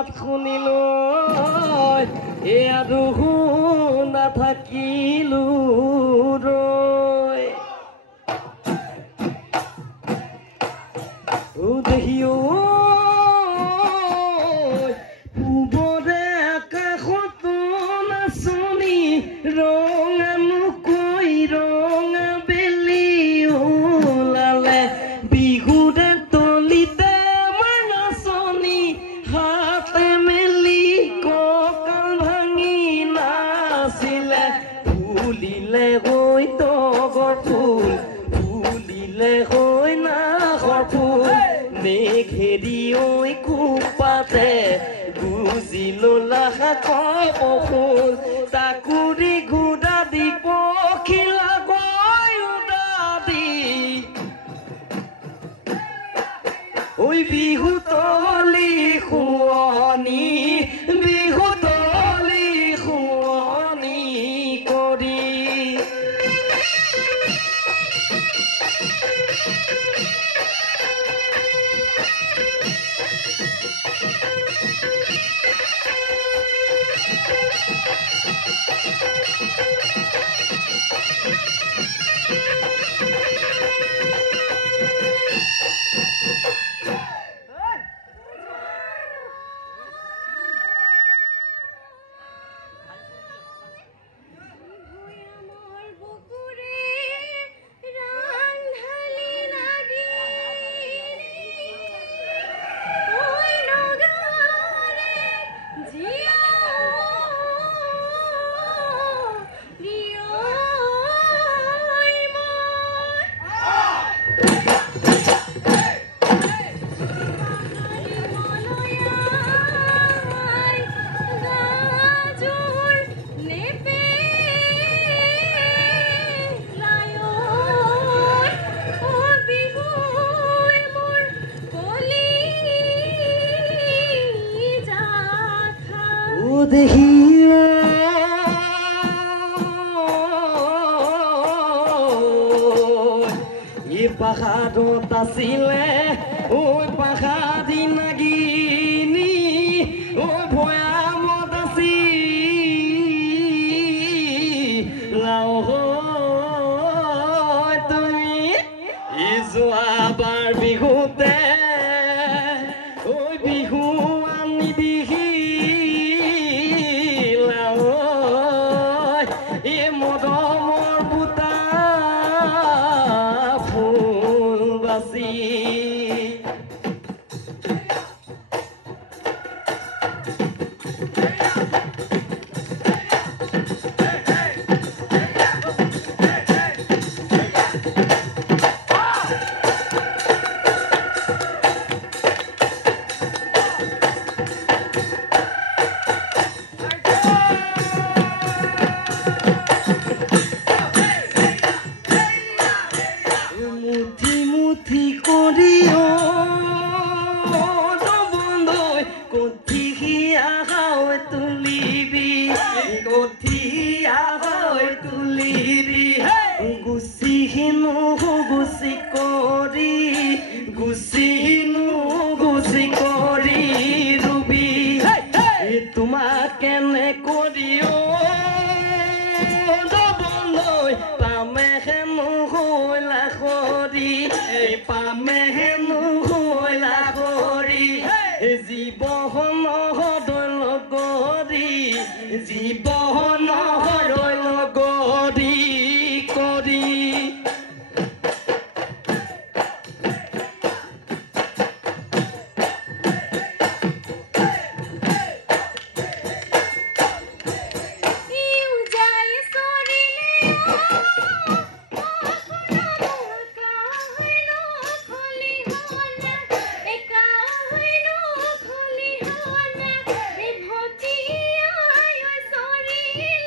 মাত শুনিলো আৰু নাথাকিলো ৰৈ দেখিও পূবৰে আকাশত নাচনি ৰঙা মুকৈ ৰঙা বেলি ওলালে বিহুৰে তলিতে আমাৰ নাচনি হাতে মেলি কঁকাল ভাঙি নাচিলে ফুলিলে হৈ তগৰ ফুল ফুলিলে হৈ নাহৰ ফুল মেঘেৰি ঐ কোপাতে বুজিলো লাখা কপফুল তাকুৰি ঘোদা দি পখিলা গৈ উদা দি ঐ বিহু তলি শুৱনি বিহু তলি শুৱনি কৰি দেখিও পাহাৰত আছিলে ঐ পাহাৰী নাগিনী ঐ ভৈয়ামত আছিল তুমি যোৱাবাৰ বিহুতে ঐ বিহু আনি দিহি মৰমৰ বুটা ফুল বাচি তোমাক কেনে কৰিও পামে হেনো হৈলা খৰি পামে হেনো হৈলা খৰি জীৱন হদল গৰি জীৱন হদল গৰি কৰি Sorry.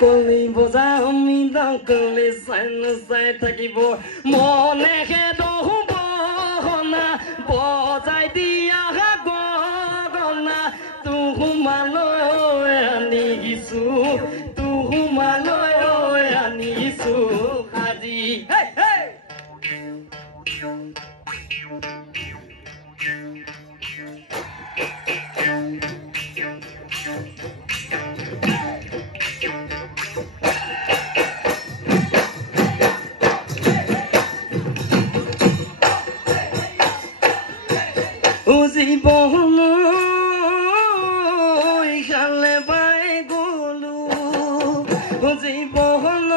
কলি বজা আমি দাও কলি চাই চাই থাকিব মনে বহনা বজাই দিয়া গগনা তুমালৈ আনিছো তুমালৈ আনিছো আজি জীবন খালে বাই গলো জীবন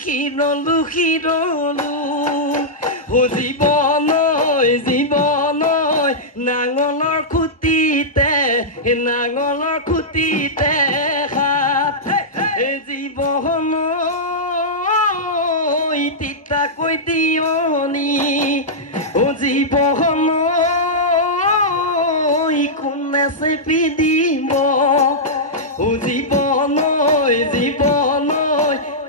শিৰলো শিৰলো জীবন জীবন নাঙলৰ খুটিতে হাত জীবন তিতাকৈ দিয়নি জীবন কোনে চেপি দিব জীবন জীবন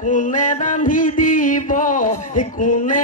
কোনে ৰান্ধি দিব কোনে